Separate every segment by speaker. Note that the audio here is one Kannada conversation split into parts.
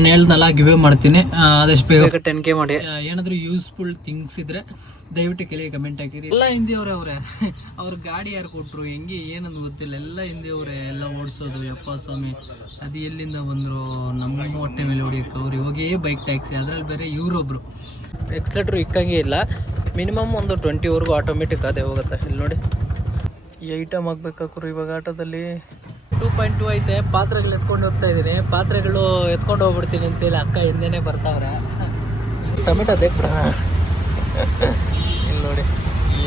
Speaker 1: ನಾನು ಹೇಳ್ದಲ್ಲ ಗಿವೆ ಮಾಡ್ತೀನಿ. ಆದಷ್ಟು ಬೇಗ ಟೆನ್ ಕೆ ಮಾಡಿ. ಏನಾದರೂ ಯೂಸ್ಫುಲ್ ಥಿಂಗ್ಸ್ ಇದ್ರೆ ದಯವಿಟ್ಟು ಕೆಳಗೆ ಕಮೆಂಟ್ ಹಾಕಿರಿ. ಎಲ್ಲ ಹಿಂದಿಯವ್ರೆ ಅವರೇ. ಅವ್ರ ಗಾಡಿ ಯಾರು ಕೊಟ್ರು ಹೆಂಗೆ ಏನಂತ ಗೊತ್ತಿಲ್ಲ. ಎಲ್ಲ ಹಿಂದಿಯವರೇ ಎಲ್ಲ ಓಡಿಸೋದು ಯಪ್ಪ ಸ್ವಾಮಿ. ಅದು ಎಲ್ಲಿಂದ ಬಂದರು? ನಮ್ಮ ಹೊಟ್ಟೆ ಮೇಲೆ ಹೊಡಿಯಕ್ಕೆ ಅವ್ರು. ಇವಾಗೇ ಬೈಕ್ ಟ್ಯಾಕ್ಸಿ ಅದ್ರಲ್ಲಿ ಬೇರೆ ಇವರೊಬ್ರು. ಎಕ್ಸ್ಲೆಟ್ರು ಇಕ್ಕಂಗೆ ಇಲ್ಲ. ಮಿನಿಮಮ್ ಒಂದು ಟ್ವೆಂಟಿವರೆಗೂ ಆಟೋಮೆಟಿಕ್ ಅದೇ ಹೋಗುತ್ತೆ. ಇಲ್ಲಿ ನೋಡಿ. ಐಟಮ್ ಆಗ್ಬೇಕಾಕ್ರು ಇವಾಗ ಆಟೋದಲ್ಲಿ ಟೂ ಪಾಯಿಂಟ್ ಟೂ ಐತೆ. ಪಾತ್ರೆಗಳು ಎತ್ಕೊಂಡು ಹೋಗ್ತಾ ಇದ್ದೀನಿ. ಪಾತ್ರೆಗಳು ಎತ್ಕೊಂಡು ಹೋಗ್ಬಿಡ್ತೀನಿ ಅಂತೇಳಿ ಅಕ್ಕ ಹಿಂದೆನೆ ಬರ್ತಾವ್ರೆ. ಟೊಮೆಟೊ ದೇಕ್ ಇಲ್ಲಿ ನೋಡಿ,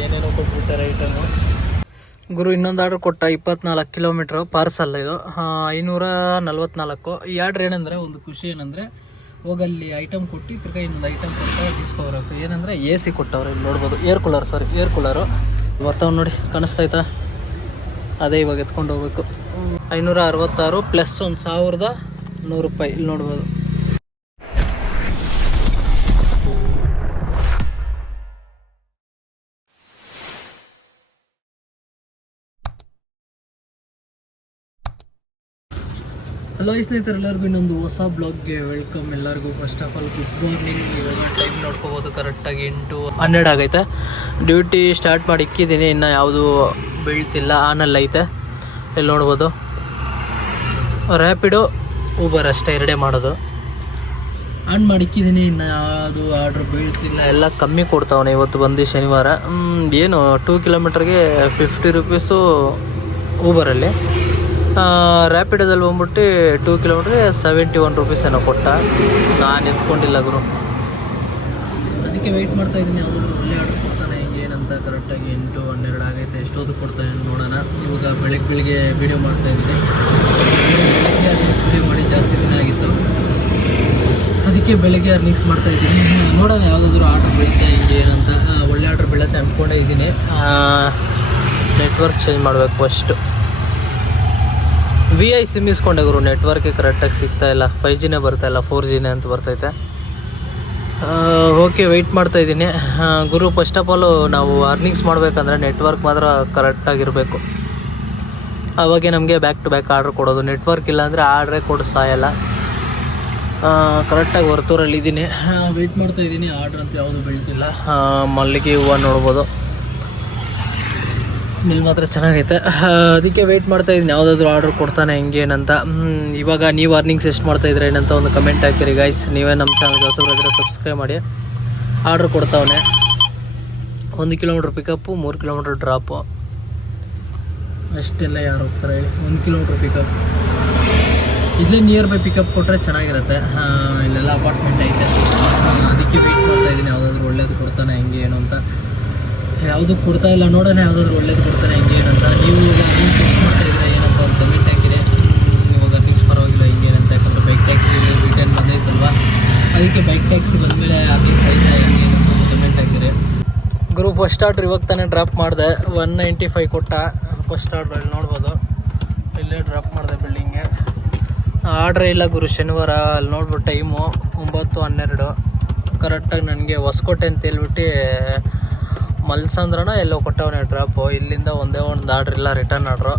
Speaker 1: ಏನೇನೋ ಕೊಟ್ಬಿಡ್ತಾರೆ ಐಟಮು ಗುರು, ಇನ್ನೊಂದು ಆರ್ಡ್ರ್ ಕೊಟ್ಟ. ಇಪ್ಪತ್ನಾಲ್ಕು ಕಿಲೋಮೀಟ್ರ್ ಪಾರ್ಸಲ್ ಇದು. ಐನೂರ ನಲ್ವತ್ನಾಲ್ಕು. ಈ ಆರ್ಡ್ರ್ ಏನಂದರೆ, ಒಂದು ಖುಷಿ ಏನಂದರೆ ಹೋಗಲ್ಲಿ ಐಟಮ್ ಕೊಟ್ಟು ತಿರ್ಗಾ ಇನ್ನೊಂದು ಐಟಮ್ ಕೊಡ್ತಾ ಡಿಸ್ಕವರ್ ಏನಂದರೆ ಎ ಸಿ ಕೊಟ್ಟವ್ರು. ಇಲ್ಲಿ ನೋಡ್ಬೋದು. Air cooler sorry air cooler ಬರ್ತಾವ್ ನೋಡಿ ಕಾಣಿಸ್ತೈತಾ ಅದೇ ಇವಾಗ ಎತ್ಕೊಂಡು ಹೋಗ್ಬೇಕು. ಐನೂರ ಅರವತ್ತಾರು ಪ್ಲಸ್ ಒಂದು ಸಾವಿರದ ನೂರು ರೂಪಾಯಿ. ಇಲ್ಲಿ ನೋಡ್ಬೋದು. ಹಲೋ ಸ್ನೇಹಿತರೆ, ಎಲ್ಲರಿಗೂ ಇನ್ನೊಂದು ಹೊಸ ಬ್ಲಾಗ್ಗೆ ವೆಲ್ಕಮ್. ಎಲ್ಲರಿಗೂ first of all good morning ಇವಾಗ ಟೈಮ್ ನೋಡ್ಕೋಬೋದು ಕರೆಕ್ಟಾಗಿ ಎಂಟು ಹನ್ನೆರಡು ಆಗೈತೆ. ಡ್ಯೂಟಿ ಸ್ಟಾರ್ಟ್ ಮಾಡಿ ಇಕ್ಕಿದ್ದೀನಿ. ಇನ್ನು ಯಾವುದು ಬೀಳ್ತಿಲ್ಲ ಆನಲ್ಲಿ ಐತೆ. ಇಲ್ಲಿ ನೋಡ್ಬೋದು? ರ್ಯಾಪಿಡು ಊಬರ್ ಅಷ್ಟೇ ಎರಡೇ ಮಾಡೋದು. ಆನ್ ಮಾಡಿ ಇಕ್ಕಿದ್ದೀನಿ. ಇನ್ನು ಯಾವುದು ಆರ್ಡ್ರ್ ಬೀಳ್ತಿಲ್ಲ, ಎಲ್ಲ ಕಮ್ಮಿ ಕೊಡ್ತಾವನೆ ಇವತ್ತು ಬಂದು ಶನಿವಾರ. ಏನು ಟೂ ಕಿಲೋಮೀಟ್ರಿಗೆ ಫಿಫ್ಟಿ ರುಪೀಸು ಊಬರಲ್ಲಿ ರ್ಯಾಪಿಡೋದಲ್ಲಿ ಬಂದ್ಬಿಟ್ಟು two kilometre seventy one rupees ಏನೋ ಕೊಟ್ಟ. ನಾನು ಎತ್ಕೊಂಡಿಲ್ಲ ಗುರು. ಅದಕ್ಕೆ ವೆಯ್ಟ್ ಮಾಡ್ತಾ ಇದ್ದೀನಿ. ಯಾವುದಾದ್ರು ಒಳ್ಳೆ ಆರ್ಡರ್ ಕೊಡ್ತಾನೆ ಏನಂತ ಕರೆಕ್ಟಾಗಿ ಎಂಟು, ಹನ್ನೆರಡು ಆಗೈತೆ, ಎಷ್ಟೊತ್ತು ಕೊಡ್ತಾನೆ ನೋಡೋಣ. ಇವಾಗ ಬೆಳಿಗ್ಗೆ ಬೆಳಿಗ್ಗೆ ವೀಡಿಯೋ ಮಾಡ್ತಾ ಇದ್ದೀನಿ. ಬೆಳಿಗ್ಗೆ ಅರ್ನಿಂಗ್ಸ್ ವೀಡಿಯೋ ಮಾಡಿ ಜಾಸ್ತಿ ದಿನ ಆಗಿತ್ತು. ಅದಕ್ಕೆ ಬೆಳಗ್ಗೆ ಅರ್ನಿಂಗ್ಸ್ ಮಾಡ್ತಾ ಇದ್ದೀನಿ. ನೋಡೋಣ ಯಾವುದಾದ್ರೂ ಆರ್ಡರ್ ಬೀಳುತ್ತೆ ಹಿಂಗೆ ಏನಂತ. ಒಳ್ಳೆ ಆರ್ಡ್ರ್ ಬೀಳುತ್ತೆ ಅಂದ್ಕೊಂಡೇ ಇದ್ದೀನಿ. ನೆಟ್ವರ್ಕ್ ಚೇಂಜ್ ಮಾಡಬೇಕು ಫಸ್ಟು ವಿ ಐ ಸಿಮ್ ಇಸ್ಕೊಂಡೆ ಗುರು ನೆಟ್ವರ್ಕೆ ಕರೆಕ್ಟಾಗಿ ಸಿಗ್ತಾ ಇಲ್ಲ. ಫೈವ್ ಜಿನೇ ಬರ್ತಾ ಇಲ್ಲ ಫೋರ್ ಜಿನೇ ಅಂತ ಬರ್ತೈತೆ. ಓಕೆ ವೆಯ್ಟ್ ಮಾಡ್ತಾ ಇದ್ದೀನಿ. ಗುರು ಫಸ್ಟ್ ಆಫ್ ಆಲು ನಾವು ಅರ್ನಿಂಗ್ಸ್ ಮಾಡಬೇಕಂದ್ರೆ ನೆಟ್ವರ್ಕ್ ಮಾತ್ರ ಕರೆಕ್ಟಾಗಿರಬೇಕು ಆವಾಗೆ ನಮಗೆ ಬ್ಯಾಕ್ ಟು ಬ್ಯಾಕ್ ಆರ್ಡ್ರ್ ಕೊಡೋದು. ನೆಟ್ವರ್ಕ್ ಇಲ್ಲಾಂದರೆ ಆರ್ಡ್ರೇ ಕೊಡು ಸಾಯಲ್ಲ. ಕರೆಕ್ಟಾಗಿ ವರ್ತೂರಲ್ಲಿ ಇದ್ದೀನಿ. ವೆಯ್ಟ್ ಮಾಡ್ತಾ ಇದ್ದೀನಿ ಆರ್ಡ್ರ್ ಅಂತ ಯಾವುದು ಬೀಳ್ತಿಲ್ಲ. ಮಲ್ಲಿಗೆ ಹೂವು ನೋಡ್ಬೋದು. ಸ್ಮೆಲ್ ಮಾತ್ರ ಚೆನ್ನಾಗೈತೆ. ಅದಕ್ಕೆ ವೆಯ್ಟ್ ಮಾಡ್ತಾ ಇದ್ದೀನಿ. ಯಾವುದಾದ್ರೂ ಆರ್ಡರ್ ಕೊಡ್ತಾನೆ ಹೆಂಗೆ ಏನಂತ. ಇವಾಗ ನೀವು ಅರ್ನಿಂಗ್ಸ್ ಎಷ್ಟು ಮಾಡ್ತಾ ಇದ್ರೆ ಏನಂತ ಒಂದು ಕಮೆಂಟ್ ಹಾಕಿರಿ ಗೈಸ್ ನೀವೇ ನಮ್ಮ ಚಾನಲ್ಗೆ ಹೊಸಬ್ರಾದ್ರೆ ಸಬ್ಸ್ಕ್ರೈಬ್ ಮಾಡಿ. ಆರ್ಡ್ರ್ ಕೊಡ್ತಾವನೆ. ಒಂದು ಕಿಲೋಮೀಟ್ರ್ ಪಿಕಪ್ಪು ಮೂರು ಕಿಲೋಮೀಟ್ರ್ ಡ್ರಾಪು ಅಷ್ಟೆಲ್ಲ ಯಾರು ಹೋಗ್ತಾರೆ ಹೇಳಿ. ಒಂದು ಕಿಲೋಮೀಟ್ರ್ ಪಿಕಪ್ ಇಲ್ಲೇ ನಿಯರ್ ಬೈ ಪಿಕಪ್ ಕೊಟ್ಟರೆ ಚೆನ್ನಾಗಿರುತ್ತೆ ಇಲ್ಲೆಲ್ಲ ಅಪಾರ್ಟ್ಮೆಂಟ್ ಐತೆ. ಅದಕ್ಕೆ ವೆಯ್ಟ್ ಮಾಡ್ತಾ ಇದ್ದೀನಿ. ಯಾವುದಾದ್ರೂ ಒಳ್ಳೇದು ಕೊಡ್ತಾನೆ ಹೆಂಗೆ ಏನು ಅಂತ. ಯಾವುದು ಕೊಡ್ತಾ ಇಲ್ಲ, ನೋಡೋಣ ಯಾವುದಾದ್ರು ಒಳ್ಳೇದು ಕೊಡ್ತಾರೆ, ಹೆಂಗೆ ಏನಂತ. ನೀವು ಎಷ್ಟು ಮಾಡ್ತಾ ಇದ್ದೀರಾ ಏನಂತ ಒಂದು ಕಮೆಂಟ್ ಹಾಕಿದೆ ಇವಾಗ ಅರ್ನಿಂಗ್ಸ್ ಪರವಾಗಿಲ್ಲ, ಹಿಂಗೆ ಏನಂತ. ಬೈಕ್ ಟ್ಯಾಕ್ಸಿ ರಿಟರ್ನ್ ಬಂದೈತಲ್ವಾ? ಅದಕ್ಕೆ ಬೈಕ್ ಟ್ಯಾಕ್ಸಿ ಬಂದಮೇಲೆ ಅರ್ನಿಂಗ್ಸ್ ಐತೆ ಹೆಂಗೆ ಏನಂತ ಕಮೆಂಟ್ ಹಾಕಿರಿ ಗ್ರೂಪ್ ಫಸ್ಟ್ ಆರ್ಡ್ರ್ ಇವಾಗ ತಾನೇ ಡ್ರಾಪ್ ಮಾಡಿದೆ. ಒನ್ ನೈಂಟಿ ಫೈವ್ ಕೊಟ್ಟ ಫಸ್ಟ್ ಆರ್ಡ್ರ್ ಅಲ್ಲಿ ನೋಡ್ಬೋದು. ಇಲ್ಲೇ ಡ್ರಾಪ್ ಮಾಡಿದೆ ಬಿಲ್ಡಿಂಗ್ಗೆ ಆರ್ಡ್ರ್ ಇಲ್ಲ ಗುರು, ಶನಿವಾರ, ಅಲ್ಲಿ ನೋಡ್ಬಿಟ್ಟು ಟೈಮು ಒಂಬತ್ತು ಹನ್ನೆರಡು. ಕರೆಕ್ಟಾಗಿ ನನಗೆ ಹೊಸ್ಕೋಟೆ ಅಂತ ಹೇಳ್ಬಿಟ್ಟು ಮಲ್ಸಂದ್ರನ ಎಲ್ಲೋ ಕೊಟ್ಟವನ ಡ್ರಾಪು ಇಲ್ಲಿಂದ ಒಂದೇ ಒಂದು ಆರ್ಡ್ರ್ ಇಲ್ಲ ರಿಟರ್ನ್ ಆರ್ಡ್ರು.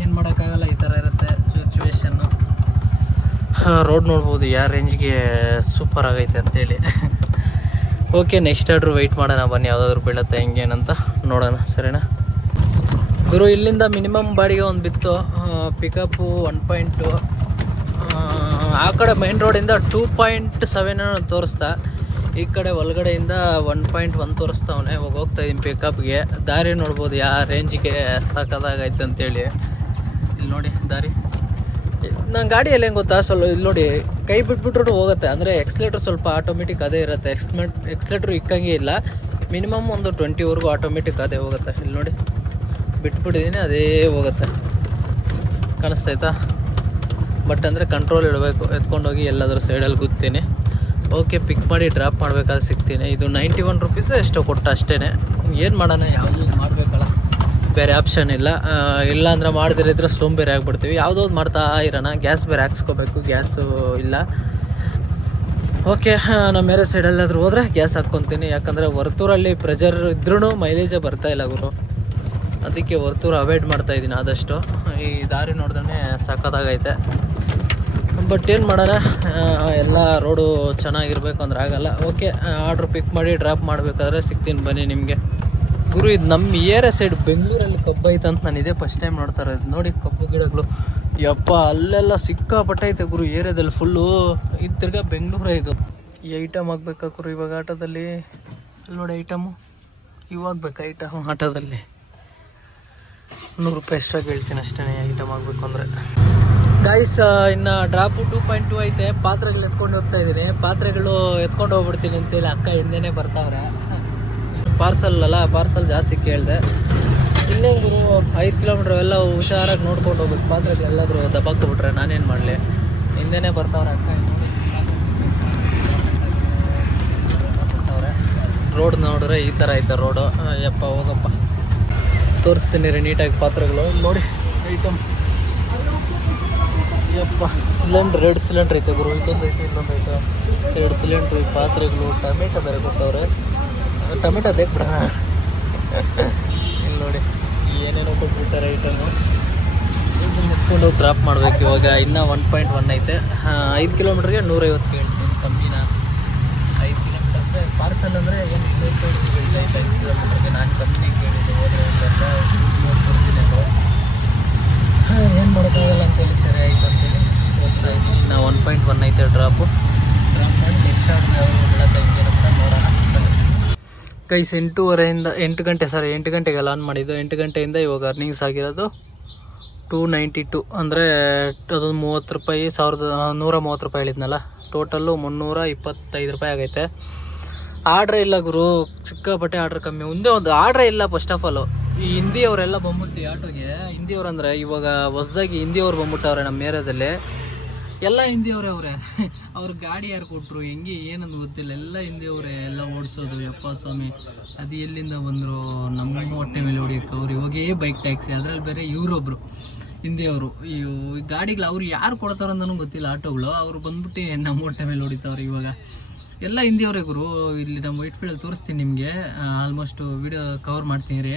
Speaker 1: ಏನು ಮಾಡೋಕ್ಕಾಗಲ್ಲ ಈ ಥರ ಇರುತ್ತೆ ಸಿಚುವೇಶನ್ನು ರೋಡ್ ನೋಡ್ಬೋದು ಯಾವ ರೇಂಜ್ಗೆ ಸೂಪರ್ ಆಗೈತೆ ಅಂತೇಳಿ. ಓಕೆ ನೆಕ್ಸ್ಟ್ ಆರ್ಡ್ರು ವೆಯ್ಟ್ ಮಾಡೋಣ ಬನ್ನಿ ಯಾವುದಾದ್ರು ಬೀಳುತ್ತೆ ಹೆಂಗೇನಂತ ನೋಡೋಣ ಸರಿನಾ? ಗುರು ಇಲ್ಲಿಂದ ಮಿನಿಮಮ್ ಬಾಡಿಗೆ ಒಂದು ಬಿತ್ತು. ಪಿಕಪ್ಪು ಒನ್ ಪಾಯಿಂಟು ಆ ಕಡೆ ಮೈನ್ ರೋಡಿಂದ ಟೂ ಪಾಯಿಂಟ್ ಸೆವೆನ್ ತೋರಿಸ್ತಾ. ಈ ಕಡೆ ಒಳಗಡೆಯಿಂದ ಒನ್ ಪಾಯಿಂಟ್ ಒನ್ ತೋರಿಸ್ತಾವನೆ. ಇವಾಗ ಹೋಗ್ತಾ ಇದ್ದೀನಿ ಪಿಕಪ್ಗೆ ದಾರಿ ನೋಡ್ಬೋದು ಯಾವ ರೇಂಜಿಗೆ ಸಾಕದಾಗೈತೆ ಅಂತೇಳಿ. ಇಲ್ಲಿ ನೋಡಿ ದಾರಿ. ನನ್ನ ಗಾಡಿಯಲ್ಲಿ ಹೆಂಗೆ ಗೊತ್ತಾ? ಸ್ವಲ್ಪ ಇಲ್ಲಿ ನೋಡಿ, ಕೈ ಬಿಟ್ಬಿಟ್ರು ಹೋಗುತ್ತೆ. ಅಂದರೆ ಎಕ್ಸ್ಲೇಟ್ರ್ ಸ್ವಲ್ಪ ಆಟೋಮೆಟಿಕ್ ಅದೇ ಇರುತ್ತೆ. ಎಕ್ಸ್ಮೆಂಟ್ ಎಕ್ಸ್ಲೇಟ್ರ್ ಇಕ್ಕಂಗೆ ಇಲ್ಲ. ಮಿನಿಮಮ್ ಒಂದು ಟ್ವೆಂಟಿವರೆಗೂ ಆಟೋಮೆಟಿಕ್ ಅದೇ ಹೋಗುತ್ತೆ. ಇಲ್ಲಿ ನೋಡಿ ಬಿಟ್ಬಿಟ್ಟಿದ್ದೀನಿ ಅದೇ ಹೋಗುತ್ತೆ. ಕಾಣಿಸ್ತೈತಾ ಬಟ್ ಅಂದರೆ ಕಂಟ್ರೋಲ್ ಇಡಬೇಕು. ಎತ್ಕೊಂಡೋಗಿ ಎಲ್ಲಾದರೂ ಸೈಡಲ್ಲಿ ಗುತ್ತೀನಿ ಓಕೆ ಪಿಕ್ ಮಾಡಿ ಡ್ರಾಪ್ ಮಾಡಬೇಕಾದ್ರೆ ಸಿಗ್ತೀನಿ. ಇದು ನೈಂಟಿ ಒನ್ ರುಪೀಸು ಎಷ್ಟೋ ಕೊಟ್ಟ ಅಷ್ಟೇ ಏನು ಮಾಡೋಣ, ಯಾವುದೂ ಮಾಡಬೇಕಲ್ಲ. ಬೇರೆ ಆಪ್ಷನ್ ಇಲ್ಲ. ಇಲ್ಲಾಂದ್ರೆ ಮಾಡದಿರಿದ್ರೆ ಸೋಂಬೇರಿ ಆಗಿಬಿಡ್ತೀವಿ. ಯಾವುದೋ ಒಂದು ಮಾಡ್ತಾ ಇರೋಣ. ಗ್ಯಾಸ್ ಬೇರೆ ಹಾಕ್ಸ್ಕೋಬೇಕು. ಗ್ಯಾಸು ಇಲ್ಲ. ಓಕೆ ನಮ್ಮ ಬೇರೆ ಸೈಡಲ್ಲಾದರೂ ಹೋದರೆ ಗ್ಯಾಸ್ ಹಾಕ್ಕೊತೀನಿ. ಯಾಕಂದರೆ ವರ್ತೂರಲ್ಲಿ ಪ್ರೆಜರ್ ಇದ್ರೂ ಮೈಲೇಜೇ ಇಲ್ಲ ಗುರು. ಅದಕ್ಕೆ ವರ್ತೂರು ಅವಾಯ್ಡ್ ಮಾಡ್ತಾ ಇದ್ದೀನಿ ಆದಷ್ಟು. ಈ ದಾರಿ ನೋಡಿದ್ರೆ ಸಖತ್ತಾಗೈತೆ ಬಟ್ ಏನು ಮಾಡೋಣ? ಎಲ್ಲ ರೋಡು ಚೆನ್ನಾಗಿರ್ಬೇಕು ಅಂದ್ರೆ ಆಗಲ್ಲ. ಓಕೆ ಆರ್ಡ್ರ್ ಪಿಕ್ ಮಾಡಿ ಡ್ರಾಪ್ ಮಾಡಬೇಕಾದ್ರೆ ಸಿಗ್ತೀನಿ ಬನ್ನಿ ನಿಮಗೆ. ಗುರು, ಇದು ನಮ್ಮ ಏರಿಯಾ ಸೈಡ್ ಬೆಂಗಳೂರಲ್ಲಿ ಕಬ್ಬು ಐತೆ ಅಂತ ನಾನು ಇದೇ ಫಸ್ಟ್ ಟೈಮ್ ನೋಡ್ತಾರೆ. ನೋಡಿ ಕಬ್ಬು ಗಿಡಗಳು. ಯಪ್ಪ, ಅಲ್ಲೆಲ್ಲ ಸಿಕ್ಕಾಪಟ್ಟೈತೆ ಗುರು, ಏರಿಯಾದಲ್ಲಿ ಫುಲ್ಲು ಇದು ತಿರ್ಗಾ ಬೆಂಗಳೂರ ಇದು. ಈ ಐಟಮ್ ಆಗ್ಬೇಕಾ ಗುರು, ಇವಾಗ ಆಟೋದಲ್ಲಿ? ನೋಡಿ ಐಟಮು ಇವಾಗ ಬೇಕಾ ಐಟಮ್ ಆಟೋದಲ್ಲಿ? ನೂರು ರೂಪಾಯಿ ಎಕ್ಸ್ಟ್ರಾ ಕೇಳ್ತೀನಿ ಅಷ್ಟೇ ಐಟಮ್ ಆಗಬೇಕು ಅಂದರೆ. ಗಾಯ್ಸ್ ಇನ್ನು ಡ್ರಾಪು ಟೂ ಪಾಯಿಂಟ್ ಟೂ ಐತೆ. ಪಾತ್ರೆಗಳು ಎತ್ಕೊಂಡು ಹೋಗ್ತಾ ಇದ್ದೀನಿ. ಪಾತ್ರೆಗಳು ಎತ್ಕೊಂಡು ಹೋಗ್ಬಿಡ್ತೀನಿ ಅಂತೇಳಿ ಅಕ್ಕ ಹಿಂದೆನೇ ಬರ್ತಾವ್ರೆ. ಪಾರ್ಸಲ್ ಅಲ್ಲ ಪಾರ್ಸಲ್ ಜಾಸ್ತಿ ಕೇಳಿದೆ. ಗುರು ಐದು ಕಿಲೋಮೀಟ್ರ್ ಎಲ್ಲ ಹುಷಾರಾಗಿ ನೋಡ್ಕೊಂಡು ಹೋಗ್ಬೇಕು. ಪಾತ್ರೆಗಳು ಎಲ್ಲಾದರೂ ದಬ್ಬಾಕ್ಬಿಟ್ರೆ ನಾನೇನು ಮಾಡಲಿ? ಹಿಂದೆನೇ ಬರ್ತಾವ್ರೆ ಅಕ್ಕ ನೋಡಿ ರೋಡ್ ನೋಡಿದ್ರೆ ಈ ಥರ ಐತೆ ರೋಡು ಯಪ್ಪ ಹೋಗಪ್ಪ. ತೋರಿಸ್ತೀನಿ ರೀ ನೀಟಾಗಿ ಪಾತ್ರೆಗಳು. ನೋಡಿ ಐಟಮ್ ಯಪ್ಪ ಸಿಲಿಂಡ್ರ್ ಎರಡು ಸಿಲಿಂಡ್ರ್ ಐತೆ ಗುರು. ಇದೊಂದು ಐತೆ, ಇನ್ನೊಂದು ಐತೆ. ಎರಡು ಸಿಲಿಂಡ್ರ್ ಪಾತ್ರೆಗಳು, ಟೊಮೆಟೊ ಬೇರೆ ಕೊಟ್ಟವ್ರೆ. ಟೊಮೆಟೊ ಅದೇ ಬಿಡ ಇಲ್ಲಿ ನೋಡಿ, ಏನೇನೋ ಕೊಟ್ಬಿಟ್ಟಾರೆ ಐಟಮು. ಮುಟ್ಕೊಂಡು ಡ್ರಾಪ್ ಮಾಡಬೇಕು ಇವಾಗ. ಇನ್ನೂ ಒನ್ ಪಾಯಿಂಟ್ ಒನ್ ಐತೆ. ಐದು ಕಿಲೋಮೀಟ್ರಿಗೆ ನೂರೈವತ್ತು ಹೇಳ್ತೀನಿ ಕಮ್ಮಿನ. ಐದು ಕಿಲೋಮೀಟರ್ ಅಂದರೆ ಪಾರ್ಸಲ್ ಅಂದರೆ ಏನು ಇನ್ನೂರು ರೂಪಾಯಿ ಐತೆ ಐದು ಕಿಲೋಮೀಟ್ರಿಗೆ ನಾನು ಕಮ್ಮಿ ಕೇಳಿದ್ದೆ ಹೋದ್ರೆ ಅಂತ ಕೊಡ್ತೀನಿ ಅವರು ಏನು ಮಾಡೋಕ್ಕಾಗಲ್ಲ ಅಂತೇಳಿ ಸರಿ ಆಯ್ತು ಅಂತೇಳಿ ಹೋಗ್ತಾ ಇದ್ದೀನಿ ಇನ್ನು ಒನ್ ಪಾಯಿಂಟ್ ಒನ್ ಐತೆ ಡ್ರಾಪು. ಗೈಸ್ ಎಂಟೂವರೆಯಿಂದ ಎಂಟು ಗಂಟೆ ಸರಿ ಎಂಟು ಗಂಟೆಗೆ ಲಾನ್ ಮಾಡಿದ್ದು. ಎಂಟು ಗಂಟೆಯಿಂದ ಇವಾಗ ಅರ್ನಿಂಗ್ಸ್ ಆಗಿರೋದು ಟೂ ನೈಂಟಿ ಟು ಅಂದರೆ ಅದೊಂದು ಮೂವತ್ತು ರೂಪಾಯಿ, ಸಾವಿರದ ನೂರ ಮೂವತ್ತು ರೂಪಾಯಿ ಹೇಳಿದ್ನಲ್ಲ. ಟೋಟಲ್ಲು ಮುನ್ನೂರ ಇಪ್ಪತ್ತೈದು ರೂಪಾಯಿ ಆಗೈತೆ. ಆರ್ಡ್ರ್ ಇಲ್ಲ ಗುರು. ಸಿಕ್ಕಾಪಟ್ಟೆ ಆರ್ಡ್ರ್ ಕಮ್ಮಿ. ಒಂದೇ ಒಂದು ಆರ್ಡ್ರ್ ಇಲ್ಲ ಫಸ್ಟ್ ಆಫ್ ಆಲು ಈ ಹಿಂದಿಯವರೆಲ್ಲ ಬಂದ್ಬಿಟ್ಟು ಆಟೋಗೆ, ಹಿಂದಿಯವ್ರು ಅಂದರೆ ಇವಾಗ ಹೊಸ್ದಾಗಿ ಹಿಂದಿಯವ್ರು ಬಂದ್ಬಿಟ್ಟವ್ರೆ ನಮ್ಮ ಏರಿಯಾದಲ್ಲಿ. ಎಲ್ಲ ಹಿಂದಿಯವರೇ ಅವರೇ. ಅವ್ರ ಗಾಡಿ ಯಾರು ಕೊಟ್ಟರು ಹೆಂಗೆ ಏನಂತ ಗೊತ್ತಿಲ್ಲ. ಎಲ್ಲ ಹಿಂದಿಯವರೇ, ಎಲ್ಲ ಓಡಿಸೋದು, ಯಪ್ಪ ಸ್ವಾಮಿ. ಅದು ಎಲ್ಲಿಂದ ಬಂದರು? ನಮ್ಮ ಹೊಟ್ಟೆ ಮೇಲೆ ಹೊಡಿಯೋಕೆ ಅವ್ರು ಇವಾಗೇ ಬೈಕ್ ಟ್ಯಾಕ್ಸಿ ಅದರಲ್ಲಿ ಬೇರೆ ಇವರೊಬ್ರು, ಹಿಂದಿಯವರು. ಈ ಗಾಡಿಗಳು ಅವ್ರು ಯಾರು ಕೊಡ್ತಾರೋ ಅಂತಲೂ ಗೊತ್ತಿಲ್ಲ. ಆಟೋಗಳು, ಅವ್ರು ಬಂದ್ಬಿಟ್ಟು ನಮ್ಮ ಹೊಟ್ಟೆ ಮೇಲೆ ಹೊಡಿತಾವ್ರೆ ಇವಾಗ. ಎಲ್ಲ ಹಿಂದಿಯವರೇ ಗುರು. ಇಲ್ಲಿ ನಮ್ಮ ವೈಟ್ ಫೀಲ್ಡಲ್ಲಿ ತೋರಿಸ್ತೀನಿ ನಿಮಗೆ. ಆಲ್ಮೋಸ್ಟ್ ವಿಡಿಯೋ ಕವರ್ ಮಾಡ್ತೀನಿ ರೀ.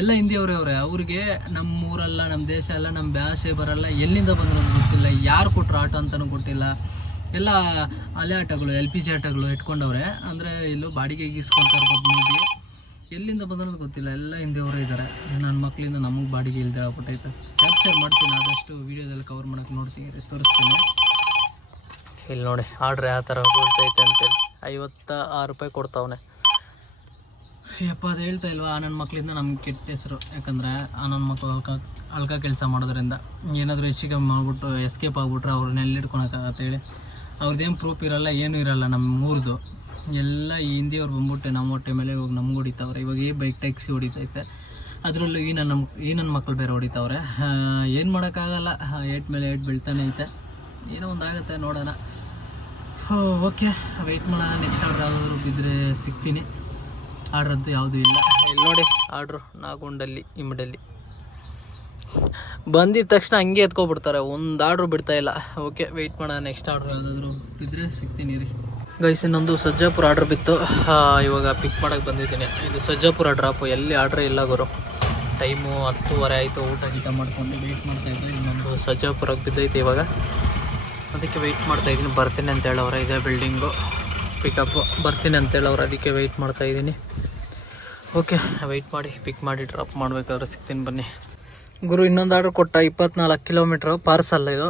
Speaker 1: ಎಲ್ಲ ಹಿಂದಿಯವರೇ ಅವರೇ. ಅವ್ರಿಗೆ ನಮ್ಮ ಊರಲ್ಲ ನಮ್ಮ ದೇಶ ಎಲ್ಲ ನಮ್ಮ ಭಾಷೆ ಬರಲ್ಲ, ಎಲ್ಲಿಂದ ಬಂದ್ರು ಅಂತ ಗೊತ್ತಿಲ್ಲ. ಯಾರು ಕೊಟ್ಟರು ಆಟೋ ಅಂತಲೂ ಕೊಟ್ಟಿಲ್ಲ ಎಲ್ಲ ಅಲೆ ಆಟೋಗಳು, ಎಲ್ ಪಿ ಜಿ ಆಟೋಗಳು ಇಟ್ಕೊಂಡವ್ರೆ. ಅಂದರೆ ಎಲ್ಲೋ ಬಾಡಿಗೆ ಮೇಬಿ ಎಲ್ಲಿಂದ ಬಂದಿರೋದು ಗೊತ್ತಿಲ್ಲ. ಎಲ್ಲ ಹಿಂದಿಯವರೇ ಇದ್ದಾರೆ ನನ್ನ ಮಕ್ಕಳಿಂದ ನಮಗೆ ಬಾಡಿಗೆ ಇಲ್ಲದೆ ಆಗ್ಬಿಟ್ಟೈತೆ. ಕ್ಯಾಪ್ಚರ್ ಮಾಡ್ತೀನಿ. ಆದಷ್ಟು ವೀಡಿಯೋದಲ್ಲಿ ಕವರ್ ಮಾಡೋಕ್ಕೆ ನೋಡ್ತೀನಿ ತೋರಿಸ್ತೀನಿ. ಇಲ್ಲಿ ನೋಡಿ ಆರ್ಡ್ರ್ ಯಾವ ಥರ ಬೀಳ್ತೈತೆ ಅಂತೇಳಿ. ಐವತ್ತ ಆರು ರೂಪಾಯಿ ಕೊಡ್ತಾವನೆ. ಯಪ್ಪ, ಅದು ಹೇಳ್ತಾ ಇಲ್ವಾ? ನನ್ನ ಮಕ್ಕಳಿಂದ ನಮ್ಗೆ ಕೆಟ್ಟ ಹೆಸರು. ಯಾಕಂದರೆ ನನ್ನ ಮಕ್ಕಳು ಅಲ್ಕ ಅಲ್ಕ ಕೆಲಸ ಮಾಡೋದ್ರಿಂದ ಏನಾದರೂ ಹೆಚ್ಚು ಕಮ್ಮಿ ಮಾಡ್ಬಿಟ್ಟು ಎಸ್ಕೇಪ್ ಆಗಿಬಿಟ್ರೆ ಅವ್ರನ್ನ ಎಲ್ಲಿ ಹೇಳಿ. ಅವ್ರದ್ದೇನು ಪ್ರೂಫ್ ಇರಲ್ಲ, ಏನೂ ಇರಲ್ಲ ನಮ್ಮ ಊರದು. ಎಲ್ಲ ಈ ಹಿಂದಿಯವ್ರು ಬಂದ್ಬಿಟ್ಟೆ ನಮ್ಮ ಹೊಟ್ಟೆ ಮೇಲೆ ಇವಾಗ ನಮ್ಗೆ ಹೊಡಿತಾವ್ರೆ. ಇವಾಗ ಏ ಬೈಕ್ ಟ್ಯಾಕ್ಸಿ ಹೊಡಿತೈತೆ. ಅದರಲ್ಲೂ ಈ ನನ್ನ ಈ ನನ್ನ ಮಕ್ಕಳು ಬೇರೆ ಹೊಡಿತಾವ್ರೆ. ಏನು ಮಾಡೋಕ್ಕಾಗಲ್ಲ. ಏಟ್ ಮೇಲೆ ಏಟ್ ಬೀಳ್ತಾನೆ ಐತೆ. ಏನೋ ಒಂದು ಆಗುತ್ತೆ ನೋಡೋಣ. ಓಕೆ ವೆಯ್ಟ್ ಮಾಡೋಣ ನೆಕ್ಸ್ಟ್ ಆರ್ಡ್ರ್ ಯಾವ್ದಾದ್ರು ಬಿದ್ದರೆ ಸಿಗ್ತೀನಿ. ಆರ್ಡ್ರ್ ಅಂತೂ ಯಾವುದೂ ಇಲ್ಲ. ಇಲ್ಲಿ ನೋಡಿ ಆರ್ಡ್ರು ನಾಗುಂಡಲ್ಲಿ ಇಮ್ಮಡಲ್ಲಿ ಬಂದಿದ ತಕ್ಷಣ ಹಂಗೆ ಎತ್ಕೊಬಿಡ್ತಾರೆ, ಒಂದು ಆರ್ಡ್ರು ಬಿಡ್ತಾ ಇಲ್ಲ. ಓಕೆ ವೆಯ್ಟ್ ಮಾಡೋಣ ನೆಕ್ಸ್ಟ್ ಆರ್ಡ್ರ್ ಯಾವುದಾದ್ರು ಬಿದ್ದರೆ ಸಿಗ್ತೀನಿ ರೀ ಗೈಸ್ ಇನ್ನೊಂದು ಸಜ್ಜಾಪುರ ಆರ್ಡ್ರ್ ಬಿತ್ತು. ಇವಾಗ ಪಿಕ್ ಮಾಡೋಕ್ಕೆ ಬಂದಿದ್ದೀನಿ. ಇದು ಸಜ್ಜಾಪುರ ಡ್ರಾಪು ಎಲ್ಲಿ ಆರ್ಡ್ರ್ ಇಲ್ಲ ಗುರು. ಟೈಮು ಹತ್ತುವರೆ ಆಯಿತು, ಊಟ ಗೀಟ ಮಾಡ್ಕೊಂಡು ವೆಯ್ಟ್ ಮಾಡ್ತಾ ಇದ್ದೆ. ಇನ್ನೊಂದು ಸಜ್ಜಾಪುರಕ್ಕೆ ಬಿದ್ದೈತೆ ಇವಾಗ. ಅದಕ್ಕೆ ವೆಯ್ಟ್ ಮಾಡ್ತಾ ಇದ್ದೀನಿ. ಬರ್ತೀನಿ ಅಂತ ಹೇಳೋರು ಇದೇ ಬಿಲ್ಡಿಂಗು ಪಿಕಪ್ಪು ಬರ್ತೀನಿ ಅಂತ ಹೇಳೋರು ಅದಕ್ಕೆ ವೆಯ್ಟ್ ಮಾಡ್ತಾ ಇದ್ದೀನಿ. ಓಕೆ ವೆಯ್ಟ್ ಮಾಡಿ ಪಿಕ್ ಮಾಡಿ ಡ್ರಾಪ್ ಮಾಡಬೇಕಾದ್ರೆ ಸಿಗ್ತೀನಿ ಬನ್ನಿ. ಗುರು, ಇನ್ನೊಂದು ಆರ್ಡ್ರ್ ಕೊಟ್ಟ. ಇಪ್ಪತ್ನಾಲ್ಕು ಕಿಲೋಮೀಟ್ರ್ ಪಾರ್ಸಲ್ ಇದು.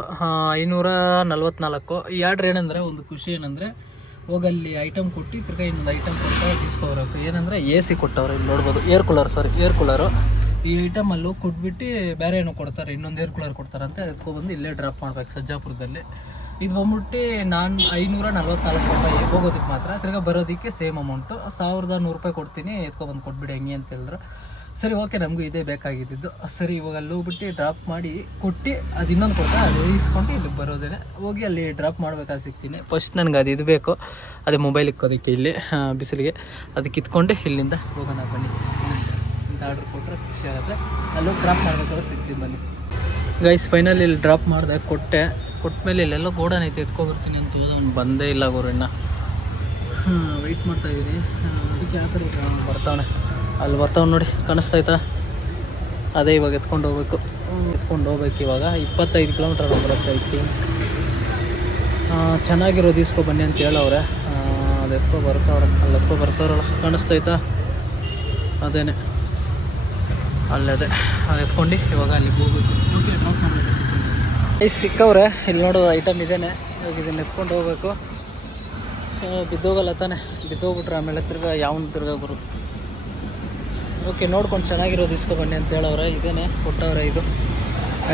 Speaker 1: ಐನೂರ ನಲ್ವತ್ನಾಲ್ಕು. ಈ ಆರ್ಡ್ರ್ ಏನಂದರೆ, ಒಂದು ಖುಷಿ ಏನಂದರೆ ಹೋಗಲ್ಲಿ ಐಟಮ್ ಕೊಟ್ಟು, ತಿರ್ಗಾ ಇನ್ನೊಂದು ಐಟಮ್ ಕೊಟ್ಟು ಡಿಸ್ಕವರ್ ಏನಂದರೆ ಎ ಸಿ ಕೊಟ್ಟವ್ರು. ಇಲ್ಲಿ ನೋಡ್ಬೋದು. Air cooler sorry air cooler ಈ ಐಟಮ್ ಅಲ್ಲಿ ಕೊಟ್ಬಿಟ್ಟು ಬೇರೆ ಏನೋ ಕೊಡ್ತಾರೆ, ಇನ್ನೊಂದು ಏರ್ ಕೂಲರ್ ಕೊಡ್ತಾರಂತೆ ಬಂದು ಇಲ್ಲೇ ಡ್ರಾಪ್ ಮಾಡ್ಬೇಕು ಸಜ್ಜಾಪುರದಲ್ಲಿ. ಇದು ಬಂದ್ಬಿಟ್ಟು ನಾನು ಐನೂರ ನಲ್ವತ್ನಾಲ್ಕು ರೂಪಾಯಿ ಹೋಗೋದಕ್ಕೆ ಮಾತ್ರ, ತಿರ್ಗಾ ಬರೋದಕ್ಕೆ ಸೇಮ್ ಅಮೌಂಟು ಸಾವಿರದ ನೂರು ರೂಪಾಯಿ ಕೊಡ್ತೀನಿ ಎತ್ಕೊಬಂದು ಕೊಟ್ಬಿಡಿ ಹೆಂಗೆ ಅಂತ ಹೇಳಿದ್ರು. ಸರಿ ಓಕೆ ನಮಗೂ ಇದೇ ಬೇಕಾಗಿದ್ದು ಸರಿ, ಇವಾಗ ಅಲ್ಲಿ ಹೋಗ್ಬಿಟ್ಟು ಡ್ರಾಪ್ ಮಾಡಿ ಕೊಟ್ಟು ಅದು ಇನ್ನೊಂದು ಕೊಡ್ತಾ, ಅದು ಇಸ್ಕೊಂಡು ಇಲ್ಲಿಗೆ ಬರೋದೇ ಹೋಗಿ ಅಲ್ಲಿ ಡ್ರಾಪ್ ಮಾಡ್ಬೇಕಾದ್ರೆ ಸಿಗ್ತೀನಿ. ಫಸ್ಟ್ ನನಗೆ ಅದು ಇದು ಬೇಕು. ಅದೇ ಮೊಬೈಲ್ ಇಕ್ಕೋದಕ್ಕೆ ಇಲ್ಲಿ ಬಿಸಿಲಿಗೆ. ಅದಕ್ಕೆ ಇತ್ಕೊಂಡು ಇಲ್ಲಿಂದ ಹೋಗೋಣ ಬನ್ನಿ. ಅಂತ ಆರ್ಡರ್ ಕೊಟ್ಟರೆ ಖುಷಿ ಆಗುತ್ತೆ. ಅಲ್ಲೂ ಡ್ರಾಪ್ ಮಾಡ್ಬೇಕಾದ್ರೆ ಸಿಗ್ತೀನಿ ಬನ್ನಿ. ಗೈಸ್ ಫೈನಲ್ ಇಲ್ಲಿ ಡ್ರಾಪ್ ಮಾಡಿದೆ, ಕೊಟ್ಟೆ. ಕೊಟ್ಮೇಲೆ ಇಲ್ಲೆಲ್ಲ ಗೋಡನ್ ಐತೆ ಎತ್ಕೊಬರ್ತೀನಿ ಅಂತ ಹೋದವ್ನು ಬಂದೇ ಇಲ್ಲ ಗೋರಣ್ಣ. ಇನ್ನು ವೆಯ್ಟ್ ಮಾಡ್ತಾ ಇದ್ದೀನಿ ಅದಕ್ಕೆ ಆ ಕಡೆ ಬರ್ತಾವನೆ. ಅಲ್ಲಿ ಬರ್ತಾವೆ ನೋಡಿ, ಕಾಣಿಸ್ತಾಯ್ತಾ? ಅದೇ ಇವಾಗ ಎತ್ಕೊಂಡು ಹೋಗ್ಬೇಕು. ಎತ್ಕೊಂಡು ಹೋಗ್ಬೇಕು ಇವಾಗ. ಇಪ್ಪತ್ತೈದು ಕಿಲೋಮೀಟರ್ ಬರುತ್ತೆ ಐತಿ ಚೆನ್ನಾಗಿರೋ ಇಸ್ಕೊ ಬನ್ನಿ ಅಂತ ಹೇಳವ್ರೆ. ಅದು ಎತ್ಕೊ ಬರ್ತಾವ್ರೆ, ಅಲ್ಲಿ ಎತ್ಕೊ ಬರ್ತಾವ್ರಲ್ಲ, ಕಾಣಿಸ್ತಾಯ್ತಾ? ಅದೇನೆ. ಅಲ್ಲದೆ ಅದು ಎತ್ಕೊಂಡು, ಇವಾಗ ಅಲ್ಲಿಗೆ ಹೋಗ್ಬೇಕು ಓಕೆ ಡ್ರಾಪ್ ಮಾಡಬೇಕು ಸಿಕ್ಕವ್ರೆ, ಇಲ್ಲಿ ನೋಡೋ ಐಟಮ್ ಇದೇನೆ. ಇವಾಗ ಇದನ್ನ ಎತ್ಕೊಂಡು ಹೋಗ್ಬೇಕು. ಬಿದ್ದೋಗಲ್ಲ ತಾನೆ. ಬಿದ್ದೋಗ್ಬಿಟ್ರೆ ಆಮೇಲೆ ತಿರ್ಗ ಯಾವನ್ ತಿರ್ಗಾ ಬರು ಓಕೆ ನೋಡ್ಕೊಂಡು ಚೆನ್ನಾಗಿರೋದು ಇಸ್ಕೊ ಬನ್ನಿ ಅಂತ ಹೇಳವ್ರೆ. ಇದೇನೆ ಕೊಟ್ಟವ್ರೆ ಇದು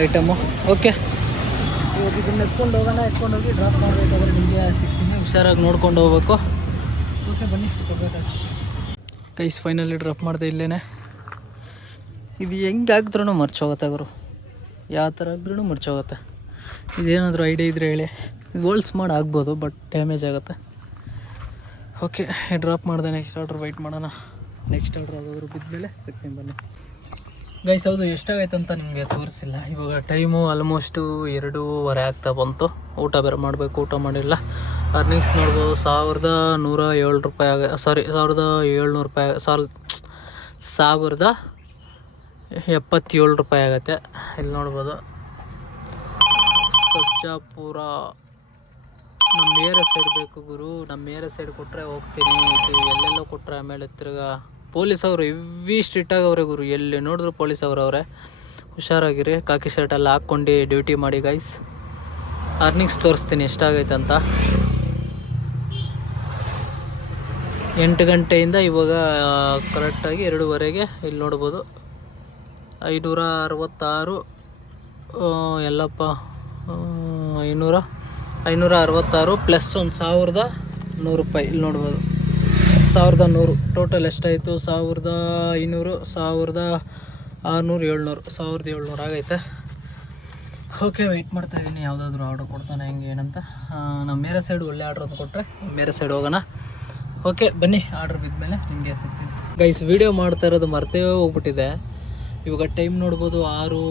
Speaker 1: ಐಟಮು ಓಕೆ ಇವಾಗ ಇದನ್ನ ಎತ್ಕೊಂಡು ಹೋಗೋಣ. ಎತ್ಕೊಂಡು ಹೋಗಿ ಡ್ರಾಪ್ ಮಾಡಬೇಕಾದ್ರೆ ನಿಮಗೆ ಸಿಗ್ತೀನಿ. ಹುಷಾರಾಗಿ ನೋಡ್ಕೊಂಡು ಹೋಗ್ಬೇಕು. ಓಕೆ ಬನ್ನಿ. ಕೈಸ್ ಫೈನಲಿ ಡ್ರಾಪ್ ಮಾಡಿದೆ ಇಲ್ಲೇನೆ. ಇದು ಹೆಂಗೆ ಹಾಕಿದ್ರೂ ಮರ್ಚೋಗತ್ತೆ ಗುರು. ಯಾವ ಥರ ಹಾಕಿದ್ರೂ ಮರ್ಚೋಗುತ್ತೆ. ಇದೇನಾದರೂ ಐಡಿಯಾ ಇದ್ರೆ ಹೇಳಿ. ಇದು ಹೋಲ್ಸ್ ಮಾಡಿ ಆಗ್ಬೋದು ಬಟ್ ಡ್ಯಾಮೇಜ್ ಆಗುತ್ತೆ. ಓಕೆ ಡ್ರಾಪ್ ಮಾಡಿದೆ ನೆಕ್ಸ್ಟ್ ಆರ್ಡ್ರ್ ವೈಟ್ ಮಾಡೋಣ. ನೆಕ್ಸ್ಟ್ ಆರ್ಡ್ರ್ ಯಾವ್ದಾದ್ರು ಬಿದ್ಮೇಲೆ ಸಿಗ್ತೀನಿ ಬನ್ನಿ ಗೈಸ್ ಹೌದು, ಎಷ್ಟಾಗೈತೆ ಅಂತ ನಿಮಗೆ ತೋರಿಸಿಲ್ಲ. ಇವಾಗ ಟೈಮು ಆಲ್ಮೋಸ್ಟು ಎರಡೂವರೆ ಆಗ್ತಾ ಬಂತು. ಊಟ ಬೇರೆ ಮಾಡಬೇಕು, ಊಟ ಮಾಡಿಲ್ಲ. ಅರ್ನಿಂಗ್ಸ್ ನೋಡ್ಬೋದು, ಸಾವಿರದ ನೂರ ಏಳು ರೂಪಾಯಿ ಆಗ ಸಾರಿ ಸಾವಿರದ ಏಳ್ನೂರು ರೂಪಾಯಿ ಸಾಲ್ ಸಾವಿರದ ಎಪ್ಪತ್ತೇಳು ರೂಪಾಯಿ ಆಗುತ್ತೆ. ಇಲ್ಲಿ ನೋಡ್ಬೋದು. ಸಜ್ಜಾಪುರ. ನಮ್ಮ ಏರ ಸೈಡ್ ಬೇಕು ಗುರು. ನಮ್ಮ ಏರ ಸೈಡ್ ಕೊಟ್ಟರೆ ಹೋಗ್ತೀನಿ. ಇದು ಎಲ್ಲೆಲ್ಲೋ ಕೊಟ್ಟರೆ ಆಮೇಲೆ ತಿರ್ಗಾ ಪೊಲೀಸ್ ಅವರು ಎವಿ ಸ್ಟ್ರಿಕ್ಟ್ ಆಗವ್ರೆ ಗುರು. ಎಲ್ಲಿ ನೋಡಿದ್ರು ಪೊಲೀಸ್ ಅವರು ಅವರೇ ಹುಷಾರಾಗಿರಿ. ಕಾಕಿ ಶರ್ಟ್ ಎಲ್ಲ ಹಾಕ್ಕೊಂಡು ಡ್ಯೂಟಿ ಮಾಡಿ ಗೈಸ್ ಅರ್ನಿಂಗ್ಸ್ ತೋರಿಸ್ತೀನಿ. ಎಷ್ಟಾಗೈತೆ ಅಂತ. ಎಂಟು ಗಂಟೆಯಿಂದ ಇವಾಗ ಕರೆಕ್ಟಾಗಿ ಎರಡುವರೆಗೆ ಇಲ್ಲಿ ನೋಡ್ಬೋದು. ಐನೂರ ಅರವತ್ತಾರು ಎಲ್ಲಪ್ಪ ಐನೂರ ಐನೂರ ಅರವತ್ತಾರು ಪ್ಲಸ್ ಒಂದು ಸಾವಿರದ ನೂರು ರೂಪಾಯಿ. ಇಲ್ಲಿ ನೋಡ್ಬೋದು. ಸಾವಿರದ ನೂರು. ಟೋಟಲ್ ಎಷ್ಟಾಯಿತು? ಸಾವಿರದ ಐನೂರು, ಸಾವಿರದ ಆರುನೂರು, ಏಳ್ನೂರು. ಸಾವಿರದ ಏಳ್ನೂರು ಆಗೈತೆ. ಓಕೆ ವೆಯ್ಟ್ ಮಾಡ್ತಾ ಇದ್ದೀನಿ. ಯಾವುದಾದ್ರೂ ಆರ್ಡ್ರ್ ಕೊಡ್ತಾನೆ ಹೆಂಗೆ, ಏನಂತ. ನಮ್ಮ ಮೇರೆ ಸೈಡ್ ಒಳ್ಳೆ ಆರ್ಡ್ರ್ ಅಂತ ಕೊಟ್ಟರೆ ಮೇರೆ ಸೈಡ್ ಹೋಗೋಣ. ಓಕೆ, ಬನ್ನಿ. ಆರ್ಡ್ರ್ ಬಿದ್ದ ಮೇಲೆ ನಿಮಗೆ ಸಿಗ್ತೀನಿ. ಗೈಸ್ ವಿಡಿಯೋ ಮಾಡ್ತಾ ಇರೋದು ಮರ್ತೇ ಹೋಗ್ಬಿಟ್ಟಿದೆ. ಇವಾಗ ಟೈಮ್ ನೋಡ್ಬೋದು ಆರು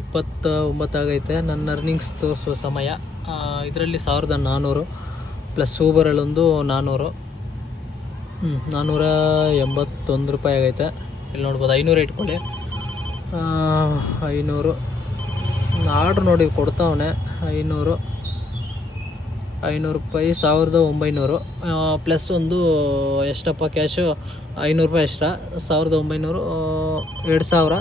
Speaker 1: ಇಪ್ಪತ್ತ ಒಂಬತ್ತಾಗೈತೆ ನನ್ನ ಅರ್ನಿಂಗ್ಸ್ ತೋರಿಸುವ ಸಮಯ ಇದರಲ್ಲಿ ಸಾವಿರದ ನಾನ್ನೂರು ಪ್ಲಸ್ ಊಬರಲ್ಲೊಂದು ನಾನ್ನೂರು ಹ್ಞೂ ನಾನ್ನೂರ ಎಂಬತ್ತೊಂದು ರೂಪಾಯಿ ಆಗೈತೆ. ಇಲ್ಲಿ ನೋಡ್ಬೋದು ಐನೂರು ಇಟ್ಕೊಳ್ಳಿ. ಐನೂರು. ಆರ್ಡ್ರ್ ನೋಡಿ ಕೊಡ್ತಾವನೆ, ಐನೂರು. ಐನೂರು ರೂಪಾಯಿ, ಸಾವಿರದ ಒಂಬೈನೂರು. ಪ್ಲಸ್ ಒಂದು ಎಷ್ಟಪ್ಪ ಕ್ಯಾಶು ಐನೂರು ರೂಪಾಯಿ ಎಕ್ಸ್ಟ್ರಾ ಸಾವಿರದ ಒಂಬೈನೂರು ಎರಡು ಸಾವಿರ.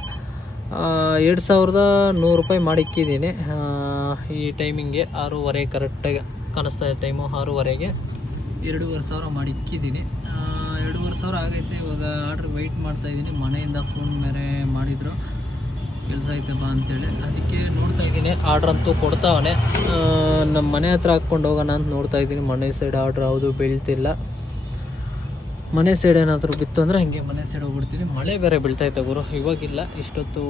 Speaker 1: ಎರಡು ಸಾವಿರದ ನೂರು ರೂಪಾಯಿ ಮಾಡಿಕ್ಕಿದ್ದೀನಿ. ಇಕ್ಕಿದ್ದೀನಿ ಈ ಟೈಮಿಂಗ್ಗೆ ಆರೂವರೆ ಕರೆಕ್ಟಾಗಿ ಕಾಣಿಸ್ತಾ ಇದೆ ಟೈಮು ಆರೂವರೆಗೆ. ಎರಡೂವರೆ ಸಾವಿರ ಮಾಡಿಕ್ಕಿದ್ದೀನಿ. ಇಕ್ಕಿದ್ದೀನಿ ಎರಡೂವರೆ ಸಾವಿರ ಆಗೈತೆ. ಇವಾಗ ಆರ್ಡ್ರ್ ವೆಯ್ಟ್ ಮಾಡ್ತಾ ಇದ್ದೀನಿ. ಮನೆಯಿಂದ ಫೋನ್ ಮೇಲೆ ಮಾಡಿದರು. ಕೆಲಸ ಐತೆ ಬಾ ಅಂತೇಳಿ. ಅದಕ್ಕೆ ನೋಡ್ತಾ ಇದ್ದೀನಿ. ಆರ್ಡ್ರ್ ಅಂತೂ ಕೊಡ್ತಾವನೆ. ನಮ್ಮ ಮನೆ ಹತ್ರ ಹಾಕ್ಕೊಂಡು ಹೋಗೋಣ ಅಂತ ನೋಡ್ತಾ ಇದ್ದೀನಿ. ಮನೆ ಸೈಡ್ ಆರ್ಡ್ರ್ ಯಾವುದು ಬೀಳ್ತಿಲ್ಲ. ಮನೆ ಸೈಡ್ ಏನಾದರೂ ಬಿತ್ತು ಅಂದರೆ ಹಿಂಗೆ ಮನೆ ಸೈಡ್ ಹೋಗ್ಬಿಡ್ತೀನಿ. ಮಳೆ ಬೇರೆ ಬೀಳ್ತೈತೆ ಗುರು ಇವಾಗಿಲ್ಲ. ಇಷ್ಟೊತ್ತು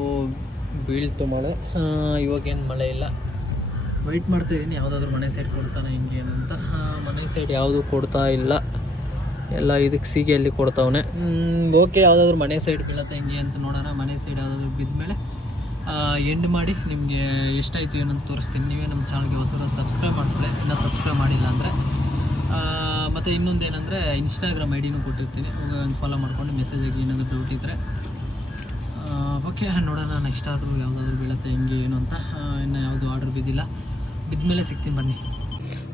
Speaker 1: ಬೀಳ್ತು ಮಳೆ. ಇವಾಗೇನು ಮಳೆ ಇಲ್ಲ. ವೆಯ್ಟ್ ಮಾಡ್ತಾ ಇದ್ದೀನಿ ಯಾವುದಾದ್ರೂ ಮನೆ ಸೈಡ್ ಕೊಡ್ತಾನೆ ಹಿಂಗೆ ಅಂತ ಮನೆ ಸೈಡ್ ಯಾವುದು ಕೊಡ್ತಾ ಇಲ್ಲ. ಎಲ್ಲ ಇದಕ್ಕೆ ಸೀಗೆಯಲ್ಲಿ ಕೊಡ್ತಾವನೆ? ಓಕೆ ಯಾವುದಾದ್ರೂ ಮನೆ ಸೈಡ್ ಬೀಳತ್ತೆ ಹಿಂಗೆ ಅಂತ ನೋಡೋಣ. ಮನೆ ಸೈಡ್ ಯಾವುದಾದ್ರೂ ಬಿದ್ಮೇಲೆ ಎಂಡ್ ಮಾಡಿ. ನಿಮಗೆ ಎಷ್ಟಾಯಿತು ಏನಂತ ತೋರಿಸ್ತೀನಿ. ನೀವೇ ನಮ್ಮ ಚಾನಲ್ಗೆ ಹೊಸ ಸಬ್ಸ್ಕ್ರೈಬ್ ಮಾಡ್ಕೊಳ್ಳಿ. ಇನ್ನೂ ಸಬ್ಸ್ಕ್ರೈಬ್ ಮಾಡಿಲ್ಲ ಅಂದರೆ ಮತ್ತು ಇನ್ನೊಂದು ಏನಂದರೆ ಇನ್ಸ್ಟಾಗ್ರಾಮ್ ಐ ಡಿನೂ ಕೊಟ್ಟಿರ್ತೀನಿ. ಫಾಲೋ ಮಾಡ್ಕೊಂಡು ಮೆಸೇಜ್ ಆಗಿ ಏನಾದರೂ ಡೌಟ್ ಇದ್ದರೆ ಓಕೆ ನೋಡೋಣ ನೆಕ್ಸ್ಟ್ ಆರ್ಡ್ರು ಯಾವುದಾದ್ರೂ ಬೀಳುತ್ತೆ ಹೆಂಗೆ ಏನು ಅಂತ. ಇನ್ನು ಯಾವುದು ಆರ್ಡ್ರ್ ಬಿದ್ದಿಲ್ಲ. ಬಿದ್ದಮೇಲೆ ಸಿಗ್ತೀನಿ ಬನ್ನಿ.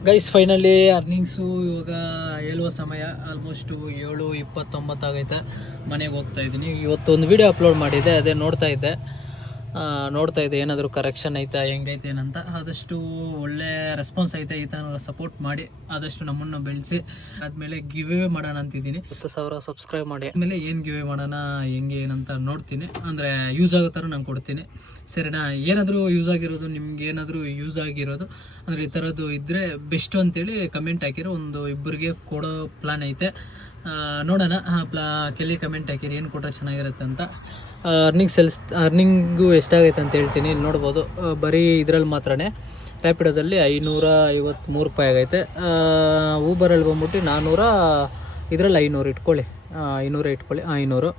Speaker 1: ಗೈಸ್ ಫೈನಲಿ ಅರ್ನಿಂಗ್ಸು ಇವಾಗ ಹೇಳುವ ಸಮಯ ಆಲ್ಮೋಸ್ಟು ಏಳು ಇಪ್ಪತ್ತೊಂಬತ್ತಾಗೈತೆ. ಮನೆಗೆ ಹೋಗ್ತಾ ಇದ್ದೀನಿ. ಇವತ್ತೊಂದು ವೀಡಿಯೋ ಅಪ್ಲೋಡ್ ಮಾಡಿದ್ದೆ ಅದೇ ನೋಡ್ತಾ ಇದ್ದೆ. ಆ, ನೋಡ್ತಾ ಇದ್ದೆ ಏನಾದರೂ ಕರೆಕ್ಷನ್ ಐತಾ ಹೆಂಗೈತೆ ಏನಂತ. ಆದಷ್ಟು ಒಳ್ಳೆ ರೆಸ್ಪಾನ್ಸ್ ಐತೆ ಈ ಥರ ಸಪೋರ್ಟ್ ಮಾಡಿ ಆದಷ್ಟು ನಮ್ಮನ್ನು ಬೆಳೆಸಿ ಆದಮೇಲೆ ಗಿವ್ ಅವೇ ಮಾಡೋಣ ಅಂತಿದ್ದೀನಿ. ಹತ್ತು ಸಾವಿರ ಸಬ್ಸ್ಕ್ರೈಬ್ ಮಾಡಿ. ಆಮೇಲೆ ಏನು ಗಿವ್ ಅವೇ ಮಾಡೋಣ ಹೆಂಗೆ ಏನಂತ ನೋಡ್ತೀನಿ. ಅಂದರೆ ಯೂಸ್ ಆಗೋ ಥರ ನಾನು ಕೊಡ್ತೀನಿ. ಸರಿನಾ? ಏನಾದರೂ ಯೂಸ್ ಆಗಿರೋದು ನಿಮ್ಗೆ ಏನಾದರೂ ಯೂಸ್ ಆಗಿರೋದು ಅಂದರೆ ಈ ಥರದ್ದು ಇದ್ದರೆ ಬೆಸ್ಟು ಅಂತೇಳಿ ಕಮೆಂಟ್ ಹಾಕಿರೋ ಒಂದು ಇಬ್ಬರಿಗೆ ಕೊಡೋ ಪ್ಲಾನ್ ಐತೆ. ನೋಡೋಣ. ಪ್ಲಾ ಕೆಲಿ ಕಮೆಂಟ್ ಹಾಕಿರಿ, ಏನು ಕೊಟ್ಟರೆ ಚೆನ್ನಾಗಿರುತ್ತೆ ಅಂತ. ಅರ್ನಿಂಗ್ ಸೆಲ್ಸ್ ಅರ್ನಿಂಗು ಎಷ್ಟಾಗೈತೆ ಅಂತ ಹೇಳ್ತೀನಿ, ಇಲ್ಲಿ ನೋಡ್ಬೋದು. ಬರೀ ಇದರಲ್ಲಿ ಮಾತ್ರನೇ. ರ್ಯಾಪಿಡೋದಲ್ಲಿ ಐನೂರ ಐವತ್ತ್ಮೂರು ರೂಪಾಯಿ ಆಗೈತೆ. ಊಬರಲ್ಲಿ ಬಂದ್ಬಿಟ್ಟು ನಾನ್ನೂರ ಇದರಲ್ಲಿ ಐನೂರು ಇಟ್ಕೊಳ್ಳಿ. ಐನೂರ ಇಟ್ಕೊಳ್ಳಿ ಐನೂರು.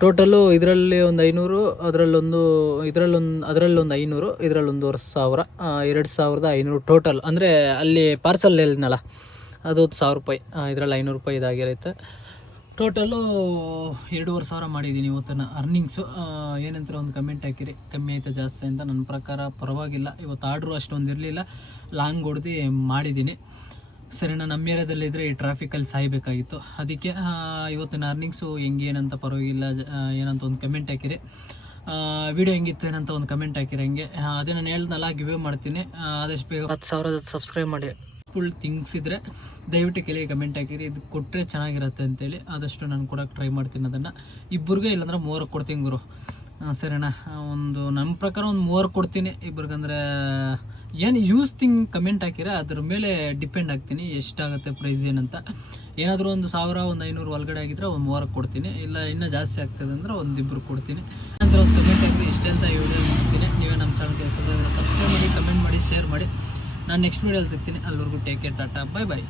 Speaker 1: ಟೋಟಲು ಇದರಲ್ಲಿ ಒಂದು ಐನೂರು, ಅದರಲ್ಲೊಂದು, ಇದರಲ್ಲೊಂದು, ಅದರಲ್ಲೊಂದು ಐನೂರು, ಇದರಲ್ಲೊಂದೂವರೆ ಸಾವಿರ ಎರಡು ಸಾವಿರದ ಐನೂರು ಟೋಟಲ್ ಅಂದರೆ ಅಲ್ಲಿ ಪಾರ್ಸಲ್ ಹೇಳಿದ್ನಲ್ಲ ಅದು ಸಾವಿರ ರೂಪಾಯಿ ಇದರಲ್ಲಿ ಐನೂರು ರೂಪಾಯಿ ಇದಾಗಿರುತ್ತೆ. ಟೋಟಲು ಎರಡೂವರೆ ಸಾವಿರ ಮಾಡಿದ್ದೀನಿ ಇವತ್ತನ್ನು ಅರ್ನಿಂಗ್ಸು ಏನಂತಾರೆ ಒಂದು ಕಮೆಂಟ್ ಹಾಕಿರಿ. ಕಮ್ಮಿ ಆಯಿತು ಜಾಸ್ತಿ ಅಂತ ನನ್ನ ಪ್ರಕಾರ ಪರವಾಗಿಲ್ಲ. ಇವತ್ತು ಆರ್ಡ್ರು ಅಷ್ಟೊಂದು ಇರಲಿಲ್ಲ. ಲಾಂಗ್ ಹೊಡೆದು ಮಾಡಿದ್ದೀನಿ ಸರಿ ನಾನು ನಮ್ಮ ಏರಿಯಾದಲ್ಲಿದ್ದರೆ ಈ ಟ್ರಾಫಿಕಲ್ಲಿ ಸಾಯಬೇಕಾಗಿತ್ತು. ಅದಕ್ಕೆ ಇವತ್ತಿನ ಅರ್ನಿಂಗ್ಸು ಹೆಂಗೆ, ಏನಂತ ಪರವಾಗಿಲ್ಲ ಏನಂತ ಒಂದು ಕಮೆಂಟ್ ಹಾಕಿರಿ. ವಿಡಿಯೋ ಹೆಂಗಿತ್ತು, ಏನಂತ ಒಂದು ಕಮೆಂಟ್ ಹಾಕಿರಿ ಹಂಗೆ. ಅದೇ ನಾನು ಹೇಳ್ದಲ್ಲ ಗಿವೇ ಮಾಡ್ತೀನಿ. ಆದಷ್ಟು ಬೇಗ ಹತ್ತು ಸಾವಿರದ ಸಬ್ಸ್ಕ್ರೈಬ್ ಮಾಡಿ. ಫುಲ್ ಥಿಂಗ್ಸ್ ಇದ್ದರೆ ದಯವಿಟ್ಟು ಕೆಳಗೆ ಕಮೆಂಟ್ ಹಾಕಿರಿ. ಇದು ಕೊಟ್ಟರೆ ಚೆನ್ನಾಗಿರುತ್ತೆ ಅಂತೇಳಿ ಆದಷ್ಟು ನಾನು ಕೊಡೋಕೆ ಟ್ರೈ ಮಾಡ್ತೀನಿ ಅದನ್ನು. ಇಬ್ಬರಿಗೆ ಇಲ್ಲಾಂದ್ರೆ ಮೂವರಿಗೆ ಕೊಡ್ತೀನಿ ಗುರು. ಸರಿನಾ? ಒಂದು ನಮ್ಮ ಪ್ರಕಾರ ಒಂದು ಮೂವರ್ ಕೊಡ್ತೀನಿ. ಇಬ್ರಿಗಂದ್ರೆ ಏನು ಯೂಸ್ ಥಿಂಗ್ ಕಮೆಂಟ್ ಹಾಕಿರ, ಅದ್ರ ಮೇಲೆ ಡಿಪೆಂಡ್ ಆಗ್ತೀನಿ ಎಷ್ಟಾಗುತ್ತೆ ಪ್ರೈಸ್ ಏನಂತ. ಏನಾದರೂ ಒಂದು ಸಾವಿರ, ಒಂದು ಐನೂರು ಒಳಗಡೆ ಆಗಿದ್ರೆ ಒಂದು ಮೂವರಕ್ಕೆ ಕೊಡ್ತೀನಿ. ಇಲ್ಲ ಇನ್ನೂ ಜಾಸ್ತಿ ಆಗ್ತದೆ ಅಂದ್ರೆ ಒಂದಿಬ್ರು ಕೊಡ್ತೀನಿ. ನಂತರ ಒಂದು ಕಮೆಂಟ್ ಹಾಕಿ ಇಷ್ಟೇ ಅಂತ ಈ ವಿಡಿಯೋ ಮುಗಿಸ್ತೀನಿ. ನೀವೇ ನಮ್ಮ ಚಾನಲ್ಗೆ ಸಬ್ಸ್ಕ್ರೈಬ್ ಮಾಡಿ ಕಮೆಂಟ್ ಮಾಡಿ ಶೇರ್ ಮಾಡಿ. ನಾನು ನೆಕ್ಸ್ಟ್ ವೀಡಿಯೋಲಿ ಸಿಗ್ತೀನಿ. ಅಲ್ಲಿವರೆಗೂ take care tata bye bye